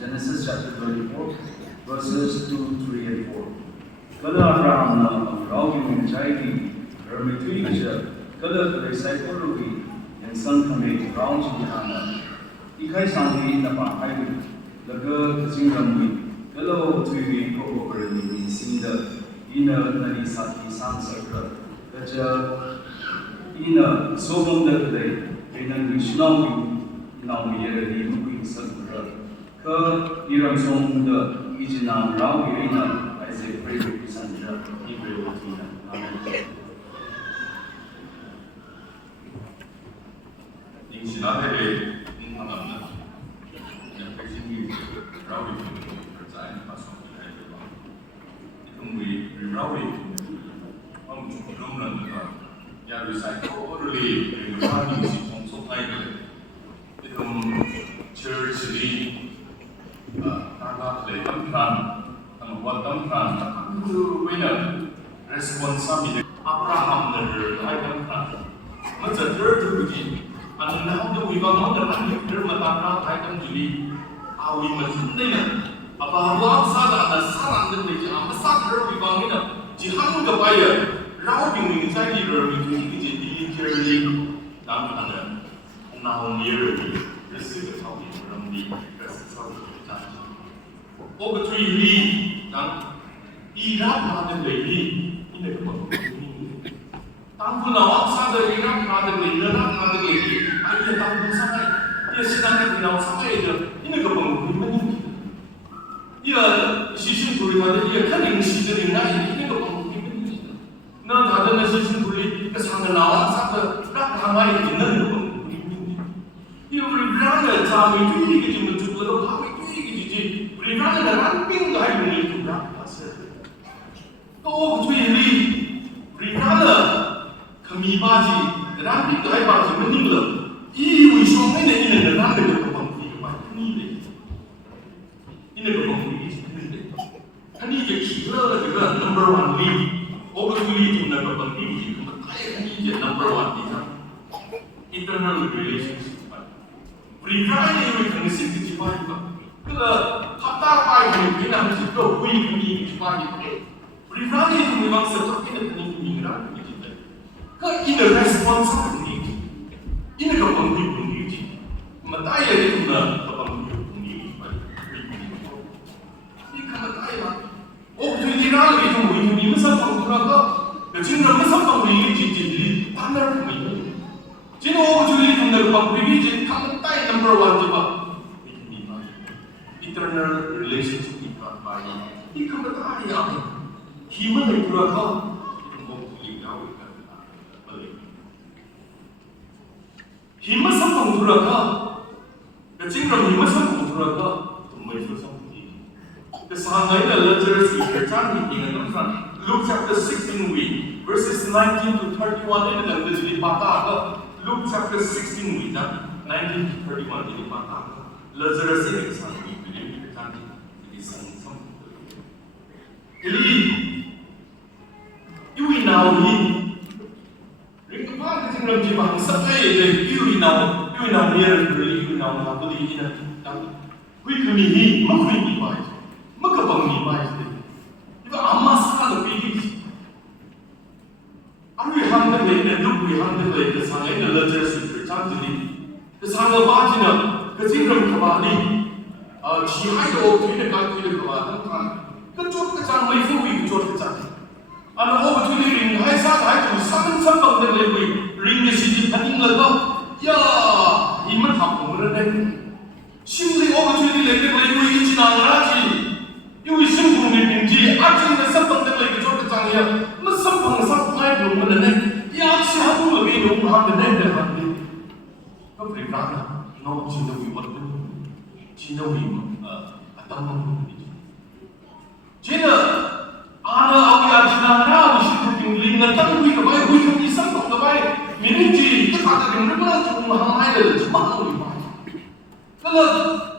Genesis chapter 34, verses 2, 3, and 4. Kala Abraham na Raugi Minchai Hermitui Kala Resai Purui and Sun Kame Round Chihana. Ikai Sandi Napa Haidu, Laga Zingamui, Kala Tui Ko over the Sinda, Ina Nani Sati Sansakra, Kaja Ina Sobam the Day, Ina Vishnawi, Naumi Yeri Muki Sakura. Ka iram song the Ijinam Rao Irina as a prayer Sandra Hebrew Latina. Amen. In Sinadere, in Hamana, in Pexing Rawi, Resign, Passon, and we Rawi, Rumland, Yarisai, orderly, and running on so title. Church, Tanggal Tamkan, buat Tamkan, itu winner responsibility Abraham dari Tamkan. Macam tertuju, anda tu ibu bapa anda termatara Tamkan jadi, awi macam ni. Apa Allah sada saran dari jam besar ibu bapa ini, jihad kebaya, raw bingung jadi ramai jadi jadi Tamkan, nahum year, receive the topic from the over 3 lead dan Iraq ada lagi ini kebetulan tanpa nawak sada Iraq ada lagi Iraq ada lagi ayat tanpa sampai dia sedang kenal sampai itu ini kebetulan ia sisi pulih ada ia kan yang sisi dengan ini kebetulan nah ada sisi pulih kesangan nawak sada tak ramai dengan kebetulan ia berada jauh itu kita mencuba kami Berikutnya dengan pindah ini juga pasal. Kau cuci berikutnya kami baji dengan pindah baji meninggal. Ibu suami ini dengan berkembang kehidupan ini. Ini berkembang ini. Kami jadi juga number 1 lead. Kau cuci itu berkembang ini. Kaya kami jadi number 1 kita. Internal relationship. Berikutnya ini kami sedikit juga. Kalau kata apa yang kita mesti tahu ini cuma ini. Berarti itu memang seperti ini penginginan kita. Kalau ini responsibility, ini kepentingan. Matanya itu na kepentingan ini. Ini matanya. Oh, jadi kalau itu ini masa pengurang, jadi masa pengurang ini jadi tanah ini. Jadi bang religion kang tay number 1 diba? Eternal relationship ikan bayi. Ikan betul ya. Himan itu apa? Itu mau kau ikan balik. Himan sama itu apa? Kecingkram himan sama itu apa? Tumai itu sama itu. Kesangai dah Lazarus bercakap dengan orang. Luke chapter 16 verses 19 to 31 ini dah jadi patah. Luke chapter 16 19 to 31 ini patah. Lazarus ini kesangai ini bercakap jadi sama. Jadi, iwi nào hi, ring cái phát cái chương trình bằng sắp hay để iwi nào bia rồi iwi nào làm cái gì nè, quy cái gì hi, mất quy gì vậy, mất cái bằng gì vậy, itu amma sangat lebih. Aku yang hendak lagi, duk yang hendak lagi, kesangai dah Lazarus bercakap jadi, kesangai baca ni, kecingkram kembali, cihai tu tu ini kalau tu ini kembali kan. Kecot kecang mai fu wi kecot kecang. Ano o betul ni ring hai sa hai tu sang sang bang de le ring ni si ji paning la ba. Ya, iman hak ko mun ne. Sim li o betul ni le de le wi ji na ra ji. Yu wi sim bu ni ning ji a ji na sang bang de le kecot kecang ya. Ma sang bang sa mai bu mun ne. Ya si ha bu le wi no ha de ne ha de. Ko pri pra na no ji no wi wat. Ji no wi atam mun ni. Jadi, ada awak yang jenara mesti tinggal dengan hui kebaik, hui kemisah tak kebaik. Miniji, kita kata dengan mereka cuma mahal ada, cuma hui baik. Kalau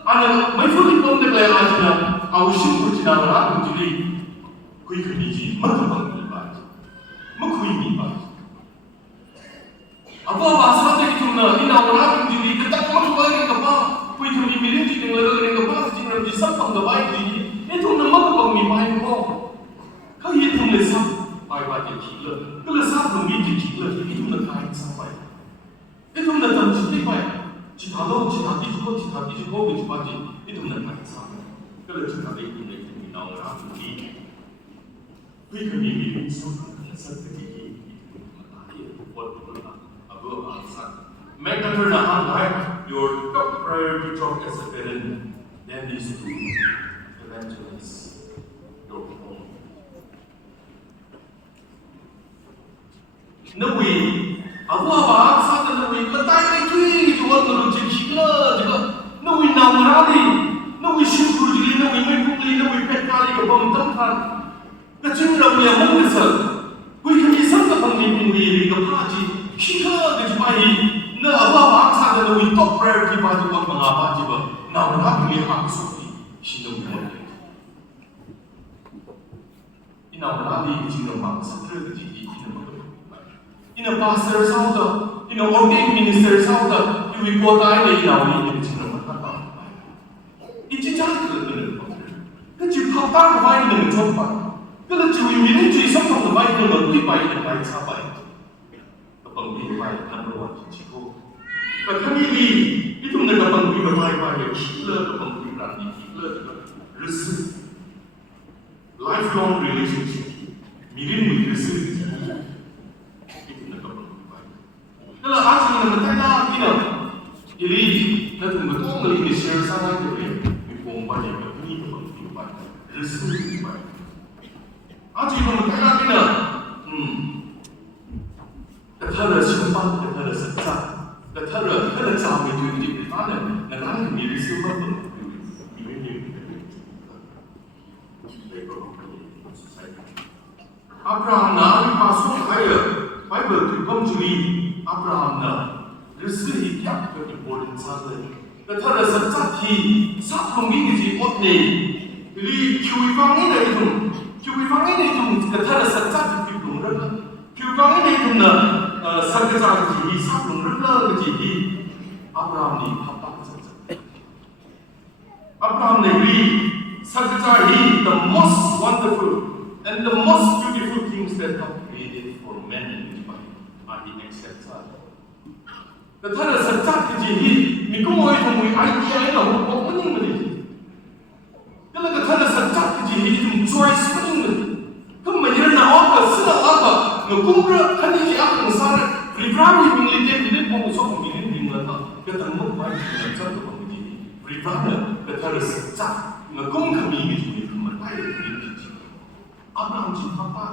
ada macam ni pun kita yang ajar, awak sih jenara menjadi hui kemiji, macam mana baik, macam hui baik. Apa bahasa kita itu na, ini orang menjadi kita macam baik apa, hui kemiji miniji dengan apa, jenara disah tak kebaik ini. Itu nama bang mi mai ko. Kau itu lesap bai bai je kilo. Kau lesap bang mi je kilo. Itu nak kain sampai. Itu nak tanci bai. Cita lo cita di ko bici baji. Itu nak kain sampai. Kau cita di ko itu mi nau orang ni. Hui kami semua seperti itu. Buat apa alasan? Make sure that your top priority job as a parent then is to evangelize your home. Nawi, aku apa sahaja nawi, ketai itu jual kalau jadi juga. Nawi namrali, nawi syukur jadi nawi mengkuli nawi pekali ke pembentukan. Kecil nawi yang mengesal, kui kami sampai pemimpin diri ke haji, kita dijumpai. Na apa sahaja nawi top priority bagi mengapa juga. Namrali hak suci, hidup mereka. Ina orang di Cina bangsa terjadi ina pastor sauda, ina ordained minister sauda, ibu kota ini ina orang di Cina bangsa. Ini jangan kerana kerja pakar baik dengan cepat. Kalau cuci minum cuci sampai baik dengan lebih baik dengan baik sampai. Kepala baik number 1 cikgu. Kami ini itu mereka kepala baik gila kepala berani gila resu. Lifelong relationship. Mirin resu. Itu mereka kepala. Kalau hasil mereka kita, jadi nanti mereka melihat share sama kita. Mipong banyak ini kepala resu baik. Hasil mereka kita, kata sumpah, kata sesak. Kata jam itu di mana? Negara kami resu apa? Abraham na pasuk kaya Bible tu pemjuri Abraham na resu hidup ke important sahaja. Kata sejati satu minggu otne. Jadi kiwifang ini itu kata sejati kiwifang rela. Kiwifang ini itu na sejati satu rela jadi Abraham ni apa sahaja. Abraham ni sejati the most wonderful and the most beautiful things that God created for men and women are the accepted. Kata sejak kejih, minggu mau idea ini lah, apa pening beri. Kalau kata sejak kejih itu choice pening beri. Kemudian nak apa, senang apa, ngekumpul kan ini apa yang sana, pribadi militer ini mau usah militer tinggal tak. 좀 거기 리바는 베타르스 자 cũng không nghĩ gì mà tay được cái gì Abraham chỉ phát phát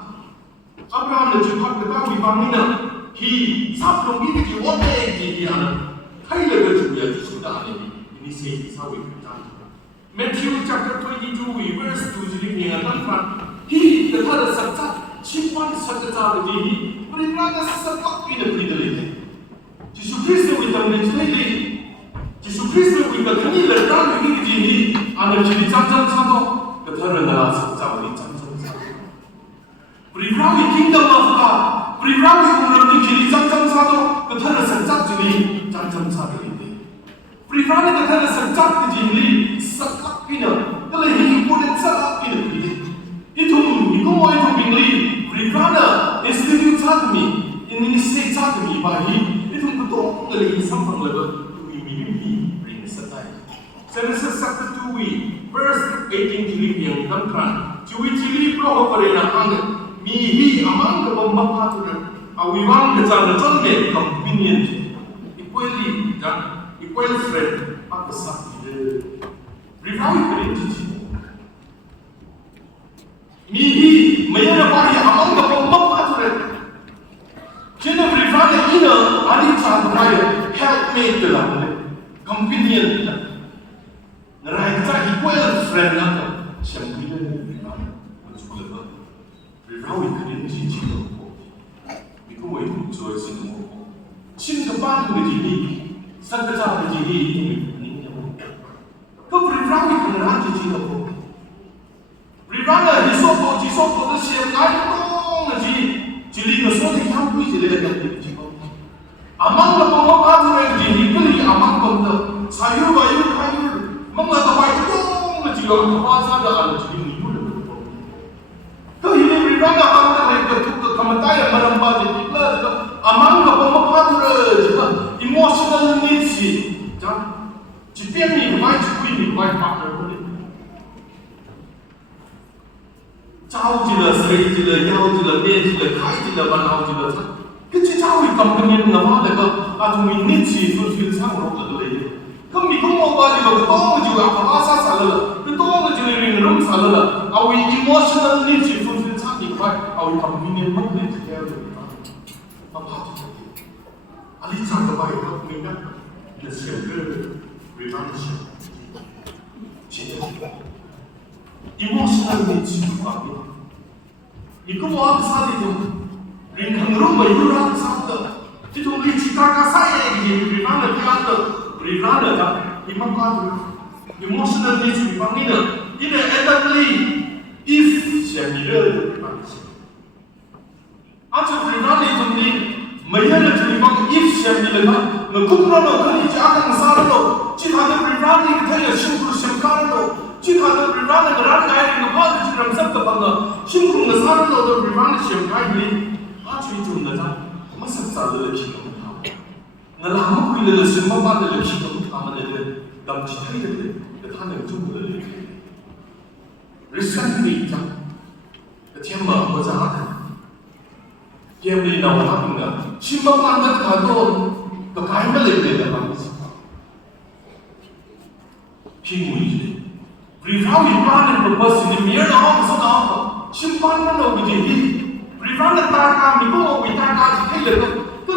Abraham là chỉ phát cái bao nhiêu bằng nữa khi sắp không biết cái gì ổn định gì à hay là cái chủ yếu chúng ta này ini sẽ sao vậy Matthew chapter 22 verse 2 jadi ni akan kan hi kata ada satu simpan satu cara jadi mereka sesak ini berdiri Yesus Kristus kita menjadi Yesus Kristus kita kini letak begini jadi anda jadi jangan satu kata ada satu cara ini jangan satu beribawi kingdom of God beribawi orang jadi jangan satu kata ada satu jadi jangan satu ini beribawi kata ada satu jadi sesak ini kalau ini boleh sesak ini itu mau itu bingli beribawi institut satu ini state satu bahi itu betul dari sampang lebar ini bring setai saya sesak tu verse 18 jadi yang tamkan ciri-ciri pro pada orang mihi amang ke pembapa tu awiwan kejar contoh convenient equally dan equal friend apa sah dia revive berinci mihi mayar apa yang amang ke pembapa tu Kena beribadah ini ada cara helpmate dalam convenient Nerai kita equal friend atau siapa dia beribadah mencuba beribadah kena cincin aku Iku mau itu jual semua cinta bantu begini satu cara begini ini kau beribadah kena cincin aku beribadah di sopo tu siapa lain dong jadi kalau yang tu jadi ada di amang la pangapa tu jadi beli amang pangta sayur mengata baik dong jadi apa saja ada jadi ni pun kau ini beribadah apa lagi tu kementai merambah jadi plus amang la pangapa tu jadi emotional needs jadi jadi ni baik kui ni baik partner Jauh jelas, saya jelas, jauh jelas, dia jelas, kai jelas, banau jelas. Kecil jauh company yang nama mereka, atau minit sih, fulfill sang orang lagi. Kami mau baca betul juga apa bahasa salah, betul juga ringan salah. Awi emotional needs sih fulfill sang ikhwan, awi company yang mana dia apa tu? Ali cakap baik, kau minta, dia siapa? Revanche. Cinta. Emotional needs kami. Iku mau apa sahaja itu? Ringkang rumah itu orang sahaja. Itu beri cita kasih ini beri mana tiada, beri mana tak? Imam kata emotional needs dipanggil. Ini endingly if siapa itu dipanggil. Ajar beri mana itu ni? Mayar itu dipanggil if siapa itu nak? Ngkumpulan orang ini jangan salah lo. Cita ada beri mana kita ya syukur syukur lo. Jika ada beribadah dengan kaya dengan apa tu dalam sabda bangga, sungguh ngasar lo ada beribadah siapa kaya ni, apa itu nada, masa sahaja lagi kamu tahu. Ngalamu kuila semua pada lagi kamu tahu mana dia, dalam cerita itu, kita nak cuba lagi. Riskan ni jam, ketiak mah macam apa? Dia beri nama apa enggak? Semua pada kado, kekayaan lagi dia dalam cerita. Himu ini. Beribadah dan berbahasa ini biar orang sana apa simpan mana begini beribadah tak kami kau kita kasih lagi tu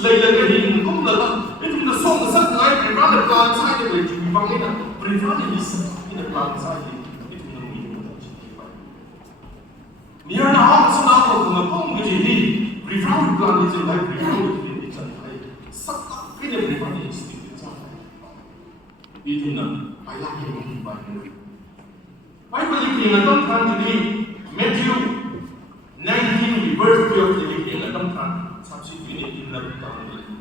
lagi kau dah itu kita song kesan lagi beribadah pelan saja lagi beribadah ini pelan saja itu namanya biar orang sana apa kau begini beribadah pelan itu lagi beribadah ini santai sakit ini beribadah itu namanya Ayat yang Bible. Bible ini ngadam kan jadi Matthew 19 verse 12 jadi ngadam kan saksi ini dalam tahun ini.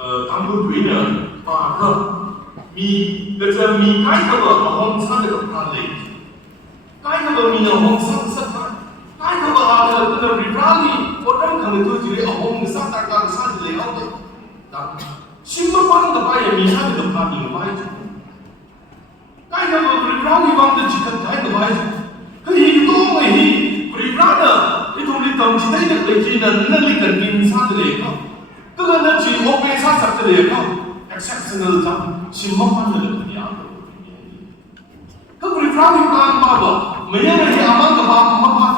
Kamu dunia apa? Kerja mi kai kalau orang sana dekat lagi. Kai kalau mi orang sana sana. Kai kalau ada kita berani orang kalau itu jadi orang sana tak sana lagi orang. Tak. Semua orang dapat yang mi sana dekat ni baik. Kaya kalau beribadah bang tu cakap kaya tu baik. Kaya itu ini beribadah itu lihat cerita ini lagi dan nanti kan insan lagi. Kalau nanti orang insan satu lagi. exceptional jam simman na ni ang ka private plan ba ba maya na amang ka ba ma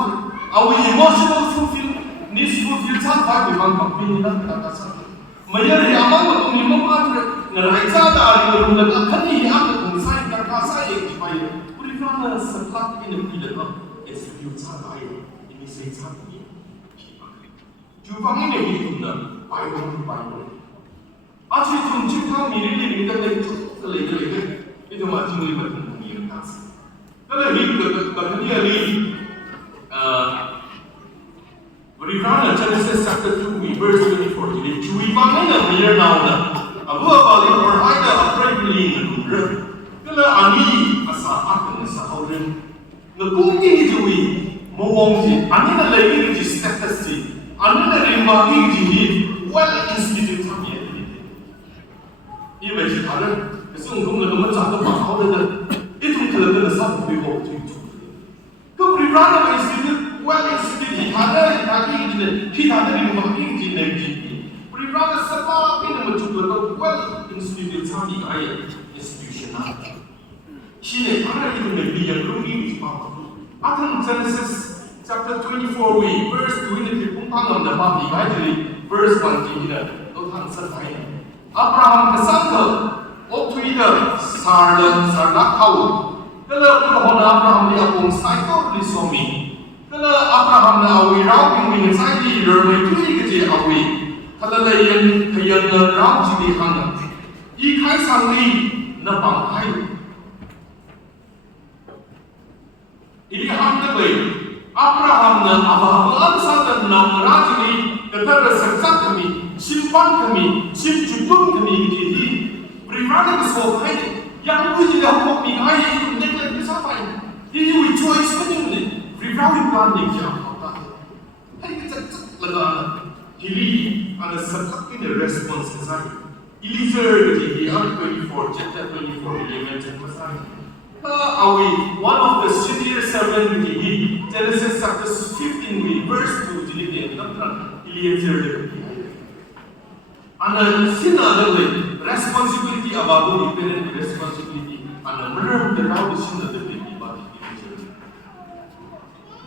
our emotional fulfill needs fulfill sa pa bi bang pin na ta sa maya na amang ka kung mo pa na raisa da ari na ka khani ang kung sai ka ka sai ki pa private na sa plot in the middle of execute sa ai ini sai sa ni ju pa ni ni tum na pai ko 아직 좀 집합 미리리 민간의 쪽들이 이도 마찬가지로 같은 분위기를 탔어. 그래서 이 같은 이야기 우리 가는 Genesis chapter 2 verse 24 이제 주의 방에는 미래 나오나 아부아발이 얼하이다 앞으로는 그래. 그래 아니 아사 아픈 사호는 너 공기의 주의 모범지 아니는 레이지 스태터스 아니는 림바기지 well instituted因为是他人，可是我们我们长得蛮好的人，一种可能真的上不对我最初的。可不是让他们是外面是其他的，他经济的，其他的地方经济能经不是让他十八变那么做个外 institute 参与个 institutional。现在他那一种的力量容易去帮助。阿腾 Genesis chapter 24 we verse 2 ini dipumpang dalam bab ini jadi verse 1 ini都谈生孩子。Abraham kesangka waktu itu sarla kau. Kalau pohon Abraham dia pun saikor di suami. Kalau Abraham na awi rau yang saya di rumah itu kerja awi. Kalau lain kayan rau jadi hang. Ikai sangli na bangkai. Ini hang terlebih. Abraham na abah sahaja na rajini tetapi seksa kami. Simpan kami, simjupun kami jadi pribadi besar kami yang puji dah hukum ni ayah itu neglect bersapai. Ini we choice macam ni. Pribadi plan ni siapa kata? Hari kita lega. Jadi ada sekat ini response saya. Eliezer jadi ayat 24 chapter 24 dia mention pasal. Awi one of the senior servant jadi Genesis chapter 15 verse 2 jadi dia kata Eliezer dia. Ana sina adalah responsibility ababu dependent responsibility. Ana menerima terlalu sina dari ibadah ini.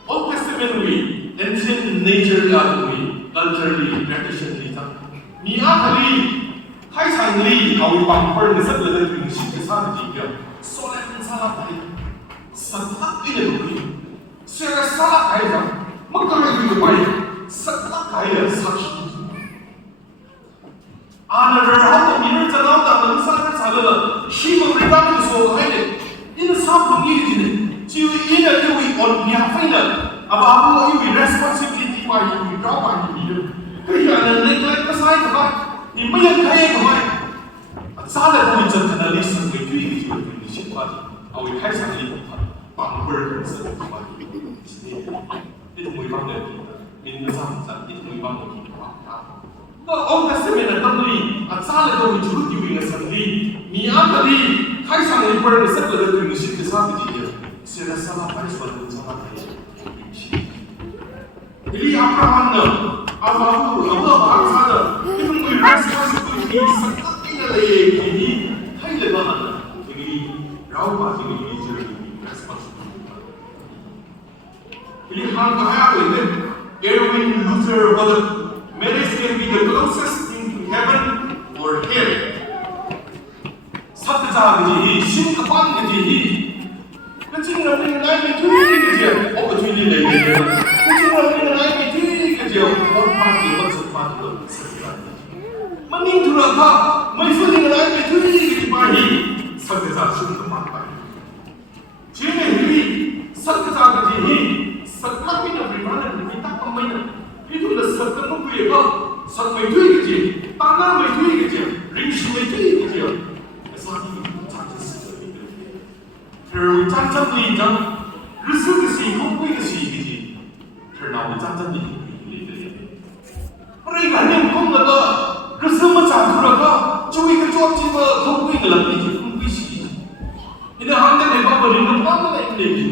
Old Testament we ancient nature we culturally traditionally tak. Ni ahli hai sangli awi bangper ni sebab ada prinsip besar juga. Solat salah tadi. Salah ini bukti. Secara salah kaya maka itu baik. Salah kaya saksi. Ana berhati minat terlalu dalam sangat salah. Siapa pribadi besar kaya ini sabun ini jadi. Jiwa ini jadi on behalf ina. Apa ini responsibility bagi kita bagi dia. Kerana neglect kesalahan apa? Ini yang kaya kemana? Salah pun jangan kenali semua itu ini juga prinsip bagi. Awak kaya sangat ini bangper besar bagi. Itu mungkin dari minat sangat itu mungkin kita. Old Testament tadi, asal itu jurut diwing sendiri. Niat tadi, kai sang leper nesat lada tu nisip kesat dia. Secara salah pada suatu salah dia. Jadi Abraham na, Abu bangsa na, itu mungkin responsibility sangat tinggal lagi. Jadi kai lepas na, jadi rau pasti ini jadi responsibility. Jadi hal kaya ini, Erwin Luther pada marriage can be the closest thing to heaven or hell. Sabda jadi, singkapan jadi. Kecil orang lain itu kerja, kecil lain kerja. Kecil orang lain itu kerja, orang pasti bersepat bersepat. Mending turaka, mesti lain itu kerja pagi. Sabda singkapan pagi. Jadi ini sabda jadi, sabda punya bagaimana kita kembali. Itu dah serta mampu ya, serta itu kerja, tangan itu kerja, ringsi itu kerja. Esok ini macam seperti itu. Tercacap ni jam, resu kesi, mampu kesi kerja. Ternawa cacap ni kerja. Mereka ni mampu lada, resu macam tu lada, cuci kerja cipa mampu lada kerja, mampu kesi. Ini hanya lepas beringat apa lagi kerja.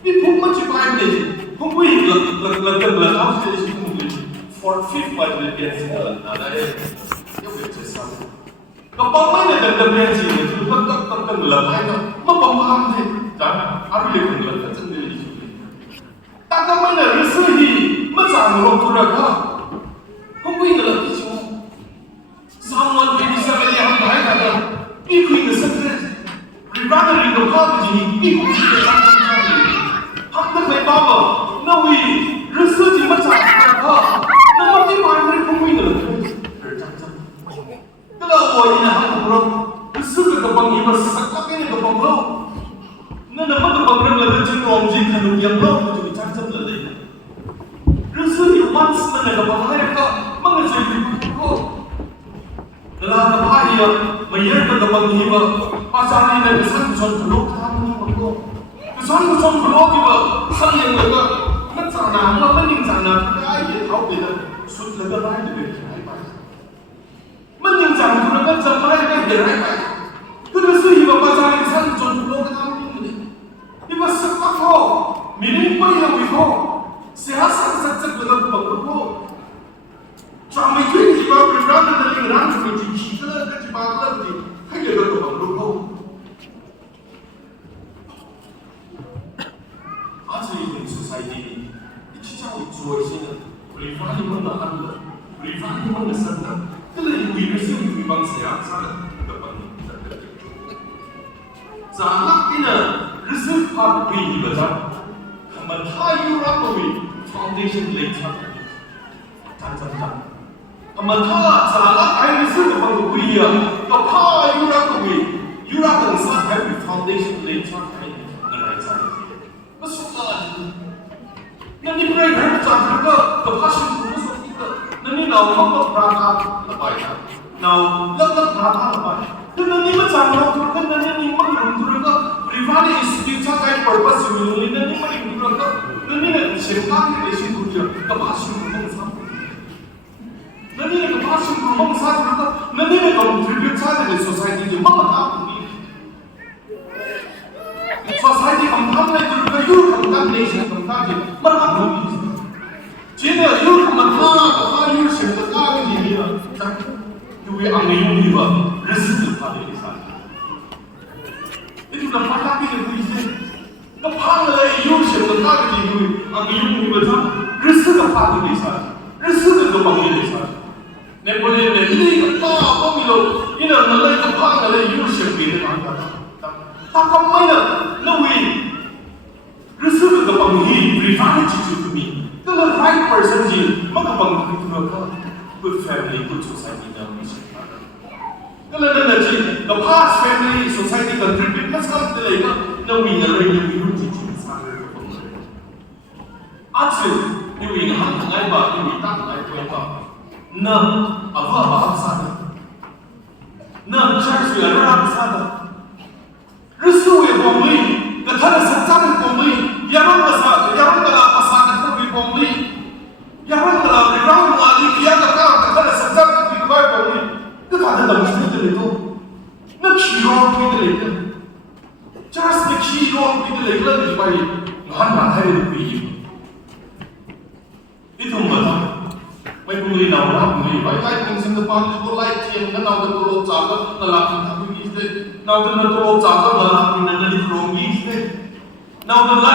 Ini mampu macam apa kerja. Mampu lada apa kerja. For fifth by the against ada yang berjasa. kapag may nadagdagan siya, tulad labay na, mapamahal din. Ari yung lang, at nila isu. Takamay na resahi, masang turaga. Kung may nalaki siya, someone can isa kaya ang bahay ka, iko'y nasagres. Rather in the poverty, iko'y nasagres. Hanggang may baba, nawi, resahi masang turaga, na matipahan rin kung may nalaki. Kalau awak ini nak berang, resahi kapag iba saklakin ito kapag berang. Na naman kapag berang lahat yung romjing kanong yang berang, ito yung cakcam lalay. Resahi once na nagapahaya ka, mga sabi ko. Dalam bahaya, mayar ka kapag iba, pasarin na kesan tulog kami ko. Kesan tulog iba, sayang laga, natsana, mapaning sana, kaya tao kita, sud laga bahaya debit. Maning sana tulog ka sa bahaya ka diray ka. Terus iba pasarin kesan tulog kami. Iba sepak ko, miring pa yung iko, sehasan saksak laga kapag ko. Sampai tu jika berada dalam rangka kunci kita akan dibawa lagi. Hanya ada beberapa. Asal ini society ini, kita jauh sini. Privasi mana anda? Privasi mana sana? Kalau ibu ibu sih bang saya sana depan. Sangat ina reserve part beri baca. Mentai rapawi foundation later. Jangan. Amatha salah ai reserve depan tu ya. Kapa yura kan sah hai foundation later hai ngerai saya. Masuklah. Nanti break hai macam tu kapa sih masuk kita. Nanti now kapa berapa lepas. Now lepas berapa lepas. Nanti macam tu kan nanti maklum tu kan. Private institute kai purpose ni nanti maklum tu kan. Nanti nak siapa ni desi tu je. Kapa sih masuk. Nanti nak pasang rumah sahaja kita, nanti nak contribute sahaja di society je, mana tak ni? Society kampanye itu juga you kampanye nation kampanye, mana tak ni? Jadi you kampanye you sebenarnya ni dia, tak? You angin you ni bah, resisten pada ini sahaja. Itu nampak tak ni tu kampanye you sebenarnya ni you angin you ni bah, resisten pada ini sahaja, resisten kampanye ini sahaja. Napoleon ne ini apa milo ini nalai kapal nalai Yusuf ini anda tak mana nawi resume kapal ini private itu ni kalau right person je maka bang itu maka good family good society dalam ini kalau nana je the past family society contribute masalah terlalu nawi nalai itu sangat asyik nawi nak tengah bah nawi tak tengah apa na apa sana na church ya orang sana resu ya bomli kata secara bomli yang pasal tu bomli yang orang mali dia kata secara tu bomli kata ada mesti itu na kiro itu church na kiro itu lagi baik mana hari itu itu manaไม่พูดเลยนะว่าไม่ไปไล่ถึงสิงคโปร์ก็ไล่เทียมกันเอาแต่ตัวจ่าก็ตลาดทำอย่างนี้สิเอาแต่ตัวจ่าก็มาทำอย่างนั้นโครงนี้สิเอาแต่ไล่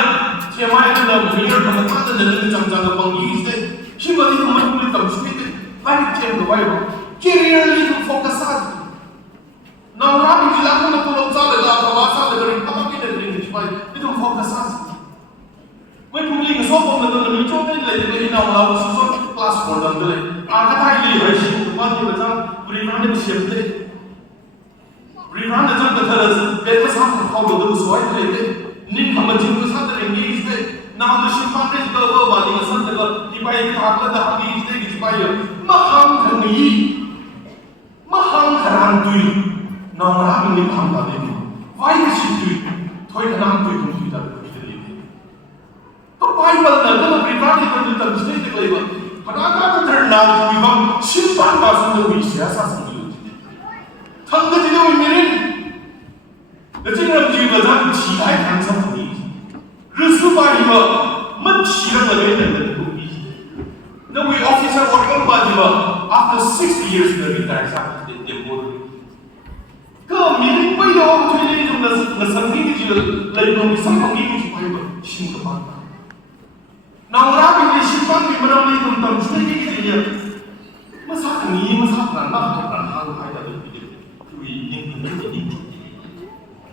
เทียมให้กันเราไม่ได้ทำกันแต่นั้นจังๆกับบางอย่างสิชิบะนี่มันไม่ต้องสติไล่เทียมกับไว้บ่ clearly to focus on เรารับที่หลังมันตัวจ่าเลยเราภาวะจ่าเลยเราทำกินอะไรนี่ไปนี่ต้อง focus on ไม่พูดเลยสอบผมนั่นนั่นมีโจทย์เลยที่เราสอบคลาสโมดันเลยอาคาไทยเลยให้ชิมวันที่ประจำบริหารเนี่ยเสียบเลยบริหารเนี่ยจังแต่เธอเป็นภาษาของเขาดูสวยเลยนิ่งทำมันจริงภาษาแต่เงี้ยสิน้ำดูชิมฟันเนี่ยก็ว่าดีภาษาแต่ก็ที่ไปขาดแล้วแต่ดีสิที่ไปมาห้ามทางนี้มาห้ามขนาดดุยน้องรักมันนี่ห้ามอะไรดีไว้ก็ชิดุยถอยขนาดดุยคงที่จะतो बाइबल ने तो प्रिवादी को तो मिस्टेक ले लो हनाका तो धरना विवाह शिल्पन का सुंदर विषय ऐसा समझो थंग जिले में मेरे लेकिन अब जीवन में छिपाए खान सब नहीं रुसुबाई में मत छिपा लगे नहीं तो भी ना वो ऑफिसर वर्कर बाजी में after 6 years the retire साथ दे बोल 个明白的我推荐中的那生命的就来弄的生命的就快不新的办法。那我那边的新办的，我那里弄当初的这些，我啥你我啥难那很难他还在那里，注意应应。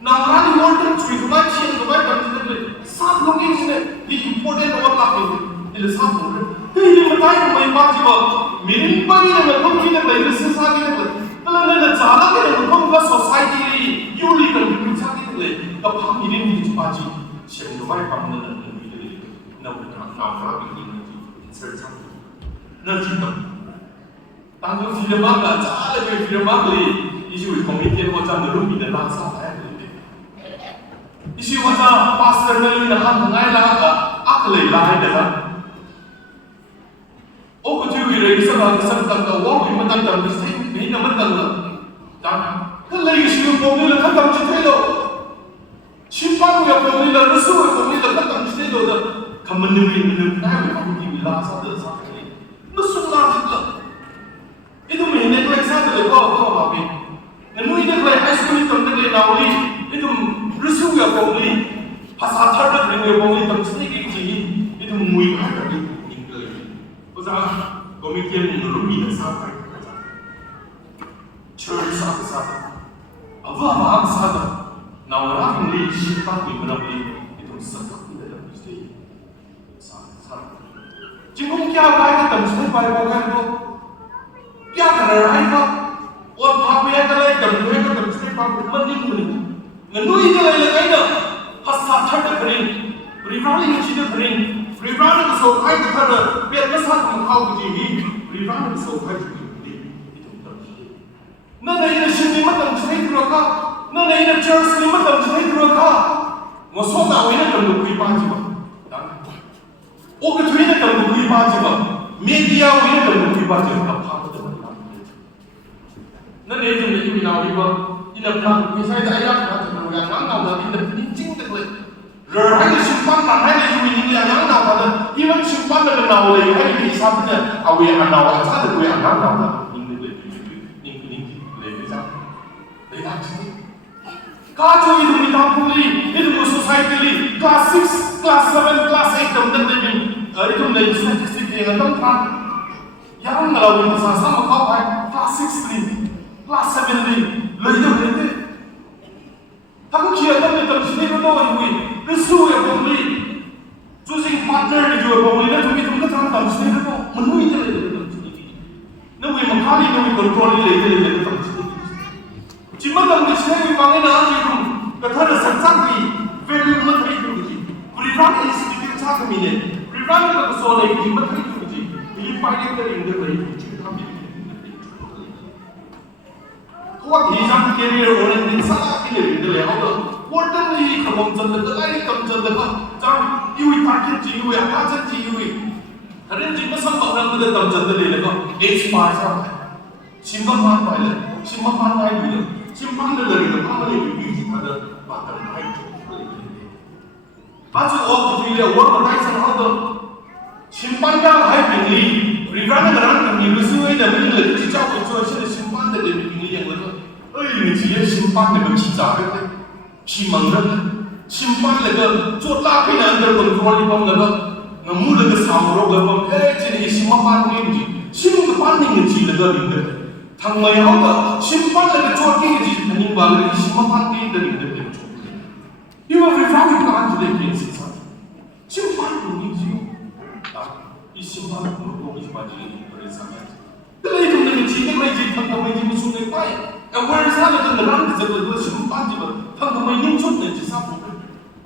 那我那里我等追个买钱个买东西那个，啥东西呢？你 important 我拉的，你是啥东西？你们太没把这个明白的那东西那个是啥的那个？那咋那个那个society 里有利的那啥的那个，那旁边的你就把这钱都买帮的那个。那我拿给你们吃上，那知道。当初film mana, cara ke film mana isu komedian macam Rumi dan Laksa saya tu. Isu macam pastor ni dah hangai lah, akhlak lah dah. Oh kau cuci lagi sebab tentang wah ini tentang mesti ini nama tentang. Dan kalau isu komedi lah kan cerita lo. Simpan ya komedi lah, resul komedi lah kan cerita lo dah. Kamu ni nak kamu di Laksa dah sakit. Resul lah cerita. Itu minat lagi satu lagi kau apa? Namun ini lagi high school itu lagi nauli itu resume ya kau ni pasal third grade ya kau ni tu sedikit sih itu mui ada di English. Pasal komedian Rumi dah sampai. Church satu. Apa satu? Naura ni siapa ni menabi itu satu tidak ada mesti. Satu. Jika kita apa kita mesti bayar tu. क्या कर रहा है वो और भाभी है तो ले जब हुए तो जब से बाप मंदिर में नंदू इधर ले लगाई ना हस्सा छट करें रिवाली की चीज़ करें रिवाली को सोखाई तो कर पेट में साथ में खाओ की चीज़ रिवाली को सोखाई तो की ना नहीं ना शिव में मतलब चाहिए तो रखा ना नहीं ना चर्च में मतलब चाहिए तो रखा वो सोता हुए ना कल कोई बात जी बा ओ के थोड़ी ना कल कोई बात जी बा मीडिया हुए ना कल कोई बात जी बाนั่นเองจึงมีเราดีว่าอินเดียไม่ใช่ได้รับการทำงานนั้นเราอินเดียจริงๆเลยเราให้ชิมปันมาให้ในชีวิตนี้อย่างนั้นเราแต่อีมันชิมปันเป็นเราเลยให้มีสัตว์เนี่ยเอาเวลาเราอาจจะเป็นเวลาเราอินเดียเลยไม่ใช่เลยนะจริงข้าจะอีดูมีทางพูดเลยอีดูมีสังคมเลยคลาส6คลาส7คลาส8ตรงนั้นเลยอีดูในสถิติอย่างนั้นต้องทำอย่างนั้นเราเป็นภาษาสามเข้าไปคลาส6เลยKelas 7 ni, lagi dah berhenti. Tapi kita ni tak mesti berdoa ini. Resul yang boleh, choosing partner ni juga boleh. Nanti kita tak mesti berdoa. Menui je lagi tak mesti. Nabi makali nabi kontrol lagi tak mesti. Cuma tak mesti ni panggil nak itu. Kata ada sangat ni, value mana itu ni. Berikan institusi cakap ni. Berikan kita soal ini mana itu ni. Ini panggil kita ini lagi. What he some career oriented sa career de le ho important ni khamom chan de lai kam chan de ba chang yu target ji yu ya ta chan ji yu harin ji ma sam ba ram de tam chan de le ba age pa sa simba ma pa le simba ma nai du le simba de le le pa le bi ji ta de ba ta nai ba chu o tu le wo ma dai san ho de simba ga hai bi ni rivan de ran ni lu su ai de ni le ji chao ko chua shi de simba de le bi ni yang le你直接新办那个记者的，批蒙的，新办那个做大批人的工作地方那个，我们那个商务那个，哎，这里新办那个新的办那个记那个领的，他没有的，新办那个做这个记，肯定把那个新办那个领的给做，因为为啥会干这个件事情？新办不明显啊，一新办不容易把这个人上来，这里头那个记那个记，他没记不出来快。Awal sahaja tu dalam keseluruhan simpan juga, tang kami ni cun dan jisap.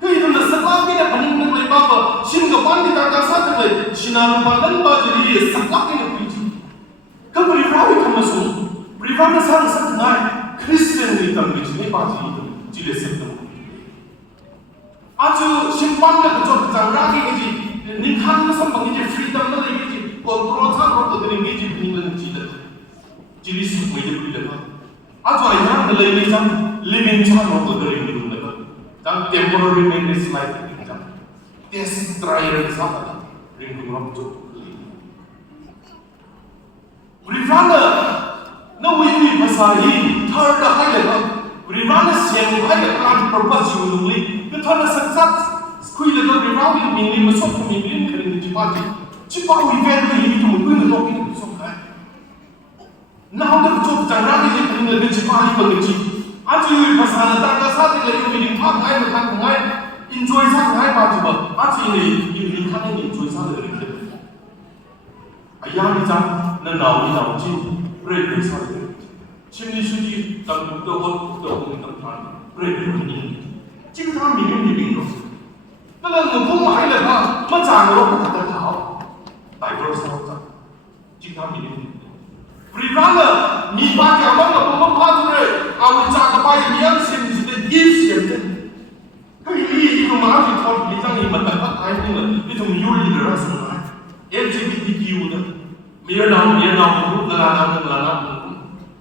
Kau itu dah sekolah kita paling nak lepas apa? Sim kapan kita akan satu lagi, sinar padan baju dia sekolah kita pergi. Kau beribadah kamu masuk, beribadah satu satu naik. Kristen ni kamu pergi ni baju itu, jadi sesuatu. Aju simpan nak cun jangan lagi ni kan sambang ni freedom nak lagi, kontrol sangat tu ni ni ni jadi semua itu beribadah. Atau yang lain macam living child atau dari hidup mereka, dan temporary maintenance life macam test trial sama, rindu rambu. Beribadah, nawi ini pasal ini third high level, Rivana siang hai ke plan purpose you nungli. Betul success. Kui le do rivana ni masuk ke mingin kering di pagi. Cipa event ni itu mungkin untuk ini masuk kan. Nah untuk cukup jangan ni kering le cipa ini pengeji. Aji ui pasal tak kasar le ini pak hai makan hai enjoy sang hai baju bah. Aji ini kan ini enjoy sang le ini. Ayah ni jang nau jin break sang le. Cini suci dan betul dengan Tuhan beri ini. Jika kami ini bingung, kalau ngomong mahal lah, macam orang kata tahu, tak berusaha. Jika kami ini, berikanlah ni bagi orang yang memahami, awak cakap apa yang sendiri gift sendiri. Kau ini itu malah kita bilang ini mendapat kain ini, itu miyuli derasnya. LGBTQ dah, mianam, ngelana.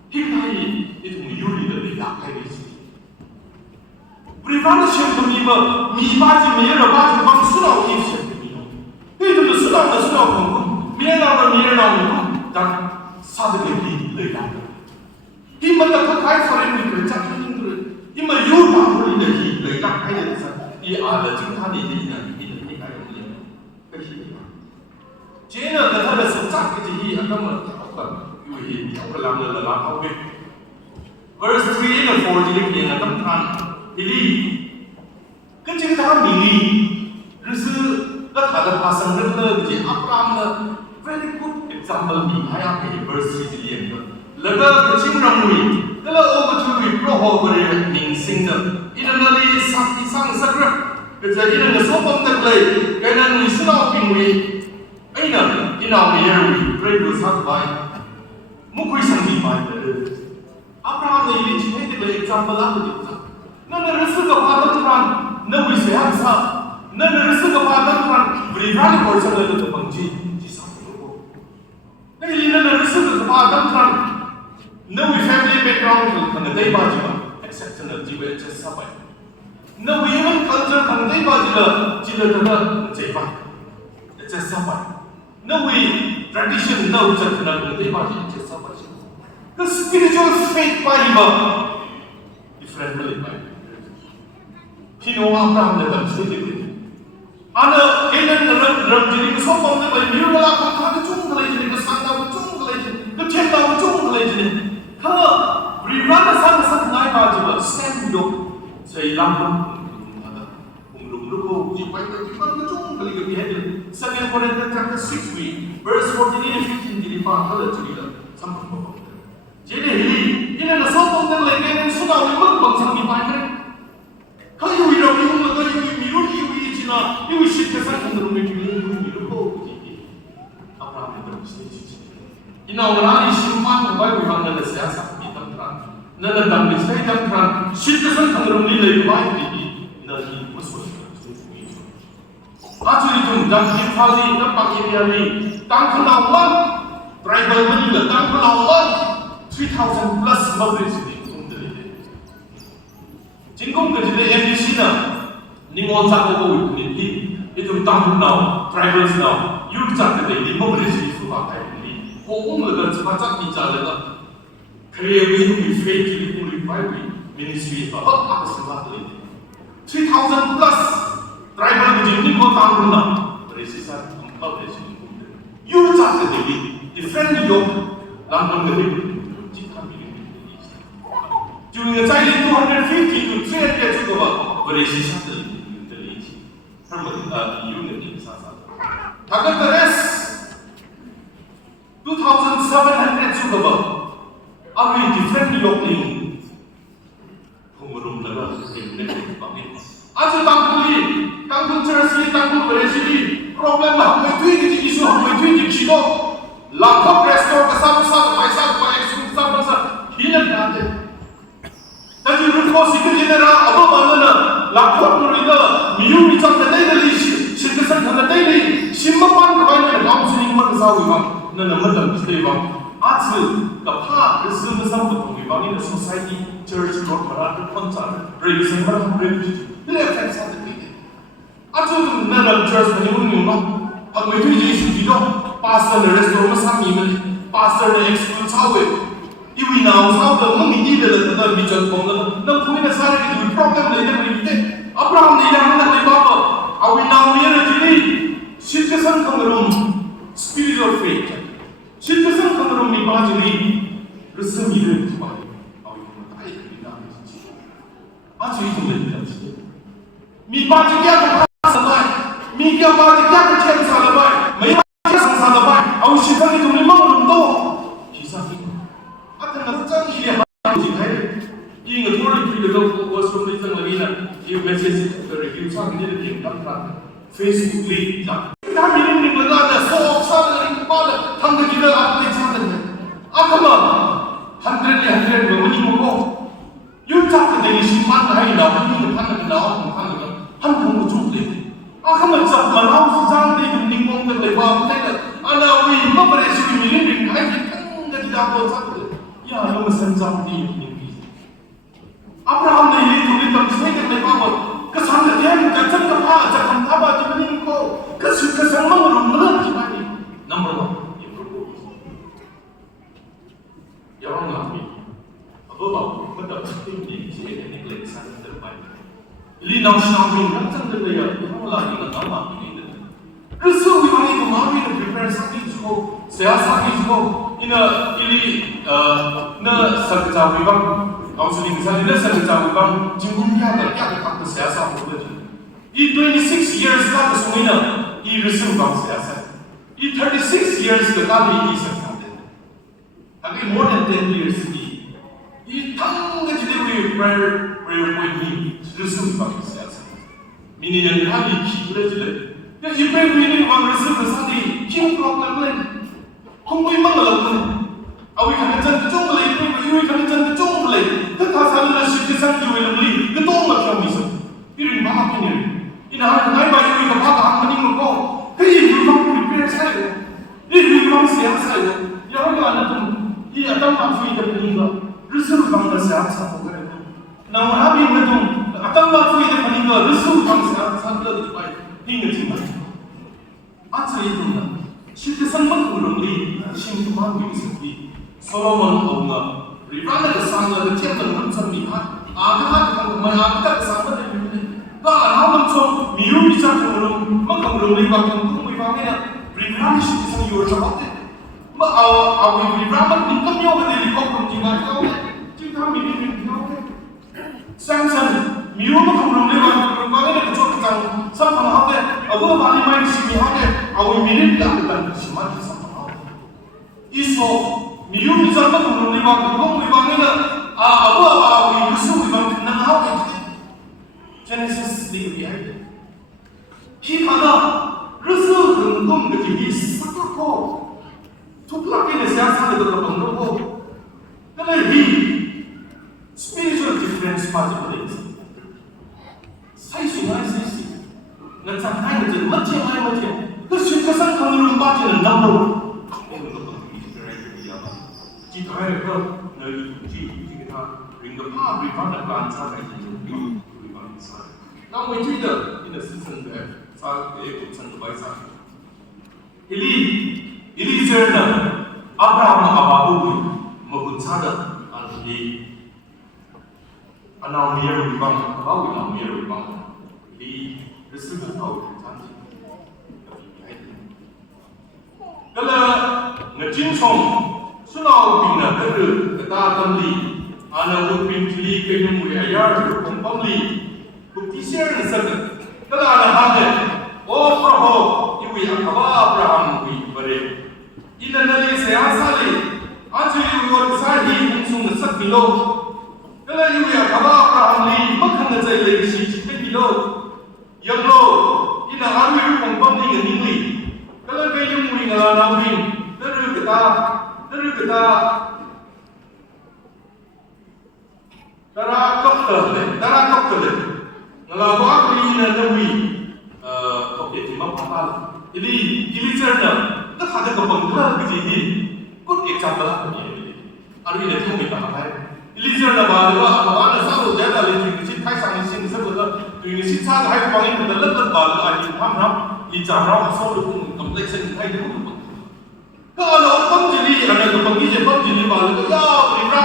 Kita ini itu miyuli dari apa ini? Berikan siapa ni baca miara baca bang surau ini siapa ni? Itu surau pun miara dan satu lagi lelah. Ini mana kai foreign ni kerja ini tu. Ini mana yuta boleh lagi lelah kai ni sah. Ini ada cinta ni kai ni. Kecil. Jena kata ada sejak kecil agama apa? Ini apa lama lelah apa? Verse 3 and 4 jadi yang akan kan. Jadi, kecintaan ini, resu, kata pasang rela, jadi Abraham very good example ni, ayat ini verse 3 jadi yang lega kecintaan ini, kalau orang tu proho beri ningsing dah, ini nanti sakti sang sakra, kerja ini nanti sopam terlai, kerana ni senau pingui, ini awalnya beri bersatu baik, mukui sangat baik. Abraham ini cuma itu example apa dia? Nana resu kepada Tuhan, nabi sehat sah. Nana resu kepada Tuhan, berikan kuasa dari terpangji di sana. Jadi nana resu kepada Tuhan, nabi family background kena day baju, exceptional jiwa just sampai. Nabi even culture kena day baju jiwa kena jiwa just sampai. Nabi tradition nabi just kena day baju just sampai. The spiritual faith Bible different Bible. Kino Abraham lepas itu, ada kenan dalam jadi kesopong lepas biru malah kata kecung kelai jadi kesangka kecung kelai jadi kecenda kecung kelai jadi. Kalau beriman sang naik baju stand dok, saya lampu ada umur ko jipai kecung kelai jadi. Second Corinthians chapter 6 verse 14 and 15 jadi faham jadi sampai apa. Jadi ini kesopong kelai kenan sudah memang bangsa dipakai. Kalau you don't know, you cina, you shit kesan untuk you kau jadi apa yang terjadi. Ini orang ini simpan baik bukan dari siasat di tempat. Nada dalam istilah tempat shit kesan untuk nilai baik ini dari musuh. Acu itu jangan dipali tempat ini ni. Tangkal awal tribal mana? Tangkal awal 3,000 plus memberi sini. Jingkong kerja MDC na, ningon sa ko ni itu tampun now, tribals now, you cakap ni mau beri suka kayak ni, kau mula cepat ni jalan create we faith we revive ministry apa sebab ni, 3,000 plus tribal kerja ni kau tampun now, beri sisa empat beri sini, you cakap ni different yok, langsung ni. During the time 250 to 300 to go, berisi satu teliti. Permukaan unit ini sahaja. Agar teres 2,700 to go, abi different yoking. Pengurum dalam unit kami. Aja tangkul cerasi, tangkul berisi problem lah. Betul ini isu, betul ini kilo. Lakop restore kesal-kesal, paisa, eksklusif bangsa. Hilang ada. Jadi ruko sikitera apa mana lakon murida miu bicara tadi sikitsan tadi simpan kebanyakan kaum sini mersawi bang nana macam istri bang asal kapha resul besar betul bang ini society church road marat konser register marat register ini efek satu ini asal nana church ni mungkin apa itu jadi sudah pastor restoran sami pastor eksklusif sahaja iwi now sao da mang ni da da mi chon kong da na phuni na sare ki problem le da ni te Abraham ni yang na ni ba awi now ni ra ji citizen kong rum spiritual faith citizen kong rum ni ba ji resmi le ki ba awi ko tai ki na ji a ji to le da ji mi ba ji kya ko sa ba mi kya ba ji kya ko chen sa la ba mai ba sa sa la ba awi citizen ni to ni ma rum do ki sa ki akan na chang ni le ba ji hai ing a thori ki de ko was from the thing la ni na you message the review sa ni de ki tam tra Facebook li la ta mi ni ni la da so sa la ni ba da thang de ki da a le cha da akama 100 le 100 ba ni mo ko yu cha ta de ni si ma na hai la ni ni phan na na phan na han ko mo chu le akama cha ma na su jang de ni mong de le ba te da ana wi ma ba re si mi ni ni hai ki thang de ki da ko sa ya lo ma san jang ni ni Abraham ne ni tu ni tam sai de le ba ba ka sang de them ka chang ka pa cha kham tha ba ji ni ko ka su ka sang ma ru na ji ba ni number 1 you propose ya orang ngambil apa ba ba da ti ni ji ni le sa de ba li nang shang ni kan chang de ya ko la ni na ma ni de cái sự vì vậy của máu đi được prepare sang đi cho sẽ sang đi cho ina ili na sang chào vì vâng ông sẽ đi sang đi sang chào vì vâng chính cũng nhà được nhà được học sẽ sang một lần in 26 years ta được sống ina i receive vâng sẽ sang in 36 years the ta đi đi sang sang đến again more than 10 years đi i thăng cái chuyện đi prayer point đi receive vâng sẽ sang mini yang ha đi khi được chứ cái gì bên mình bằng receive là sao đi không problem lên không có mong là lên ao cái chân cái chung lên cái cái chân cái chung lên cái thà sao là sự cái sang yêu lên cái tông là theo mình cái rình bao cái này cái nào cái bài yêu cái bao cái mình mà có cái gì cũng không bị sai rồi cái gì cũng không sai rồi giờ cái là nó cái ở trong phạm vi của mình rồi receive bằng là sao sao cái này nào mà bị cái trong ở trong phạm vi của mình rồi receive bằng sao sao cái này hình như thế này anh sẽ dùng là 실제 상만 그런리 신주만 위기스비 솔로몬 ông 리반의 그 상을 tiet던 함선이 아가가 정말 아가가 상을 되는데 나 나만 좀 미움이 잡으로 막강 그런리 같은 꿈이 방에는 리반이 실제 요를 잡았대 뭐 아우 리반은 민감 요가 되리 거꾸로 지가 가오네 지금 미리 가오네 상선 미움은 그런리 같은 방에는 좀 장 상상하되 어거 많이 많이 시비하되 아우 미리 나는 심하게 상상하고 이소 미움이 잡는 그런 리바 그런 리바는 아우 무슨 리바 그냥 하고 제네시스 리비할 히가다 그래서 근금 느낌이 싹고 투플라케네 세상에 들어가는 거고 근데 이 spiritual difference 빠지거든 사이수가 사이수 난 상상이 좀 멋지 그 실제상 강으로 빠지는 남로 기타의 그 너희 기타 링거파 리반의 반사가 있는 리반의 사 나무 이제 이제 시즌에 사의 고천 바이사 일리저는 아브라함 아바부기 먹은사다 아니 아나오니에 리반 아바부 나오니에 리반 이 레스르타오 잔지 Kalau ngajin song sunau bina beru kata tamli ana upin tili kenum we ayar kum pamli bukti share nasak kalau ana hade o praho iwi akaba abraham wi bare ina nali se asali ajli wi sahi sung nasak bilo kalau iwi akaba abraham li makhan na jai le shi chite bilo yanglo ina arwi kum pamli ngini kalau kaya yung muli nga namin, naru kita, dara koktel, ngalago ako ni na nawi, okay, timang papal, ili cerna, nakada ka bangla bijini, kut example ako ni, ari na tumi papay, ili cerna ba, diba, ako ana sa ro data le tin khai sang sin sa ko tu ni sin sa hai pangin ko la ba ai ham ham li cha ra so lu complexion hai de Kalau pemjeli ada kepengisan pemjeli balik ya berita,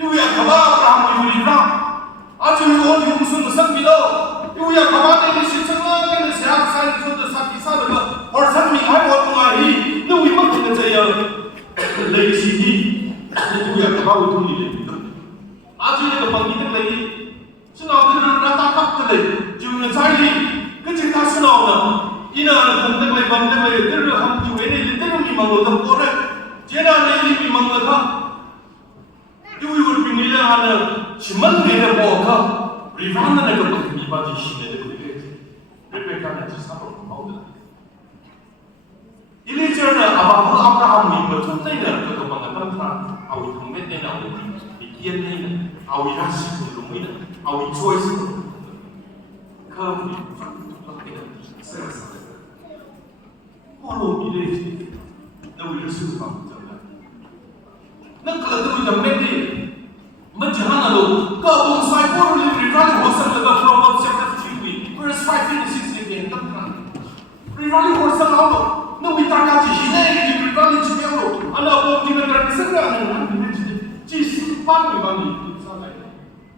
ibu yang kabar ramai berita, aja ibu yang musuh musuh bilo, ibu yang kabar ini secara ini siapa saya sudah sakit saya dah, orang mihai orang mengahi, nu ibu kita saya lagi sini, ibu yang kabar itu ni deh, aja ini kepengisan lagi, senang tu rata kap tu lagi, ibu yang saya ni, kecerita senang lah. Ina nak benda lagi, terus ham juga ini, terus memang orang orang, jangan ini memang orang, ibu pemilihan ada, cuma dia bawa, rifan ada kepentingan bagi sini ada mereka nak siapa mau dah. Ini cerita apa Abraham ini betul tidak kepentingan tentang awi komitmen ini, awi pikiran ini, awi rasa belum ini, awi choice kami saya. Kalau ini, nabi Rasul Muhammad. Nak kalau tu jamai ni, macam mana lo? Kau saya pun boleh berani hosan dalam Proverbs chapter 3, verse 5 to 6 ni tak kan? Berani hosan lo, nabi tak kaji hina ni berani cakap lo. Anak bapa kita tak disengat ni, nabi cakap pan ni bani.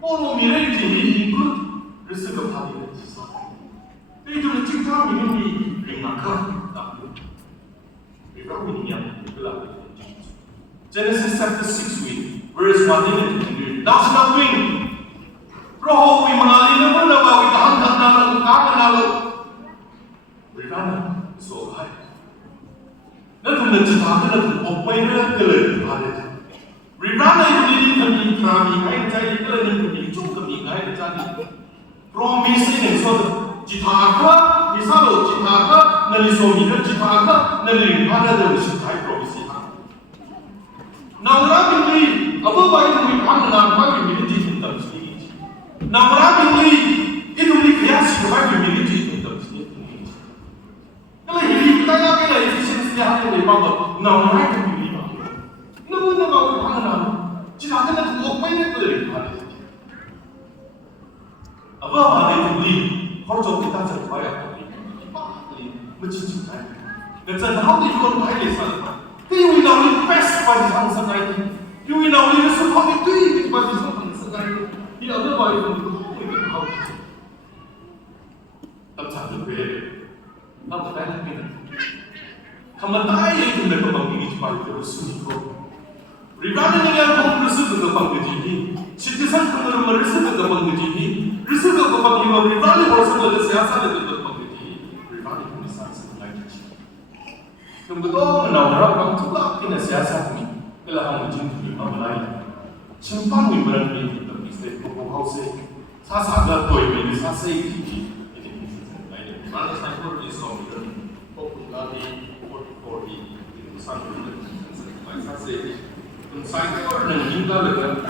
Kalau mirai ni include Rasul Muhammad. Itu nak cakap ni ringakan. Genesis chapter 6 verse 1 ini. That's not wing. Roh we mengalir pun dah bawa kita hantar dalam kapan lalu. Berana so high. Nanti mencipta kita apa yang kelak ada. Berana ini kami kami kai kelak kami cukup kami kai jadi. Promise ini so jika misalnya jika nanti suaminya jika nanti ada dari siapa promise. Namun ini apa baik kami pandang kami miliki tentang sini. Namun ini itu kiasi kami miliki tentang sini. Kalau ini kita nak kena efisiensi yang ada bahawa namun kami miliki. Namun kami pandang jika kena apa yang kelak. Apa itu beli? Kalau kita terbayar, macam tu. Dan sekarang ni kalau kita lihat, kita ini best bagi bangsa ini. Kita ini semua itu bagi bangsa ini. Dia ada baik untuk kita tahu. Tapi satu benda, apa yang kita? Kementai itu mereka bagi supaya terus hidup. Ribada dengan kongres itu bagi ini. Citizen kalau merasa bagi ini. Risiko kepentingan pribadi harus ada siasat itu terpengaruh. Pribadi misal sebagai kemudian menawarkan tulak kena siasat ini telah menjadi masalah. Simpang ini berarti terpisah pokok house. Sasa ada toy ini sasa ini. Ini mana saya pun disome pokok lagi pokok ini itu sangat penting. Sasa ini. Saya orang yang tinggal dengan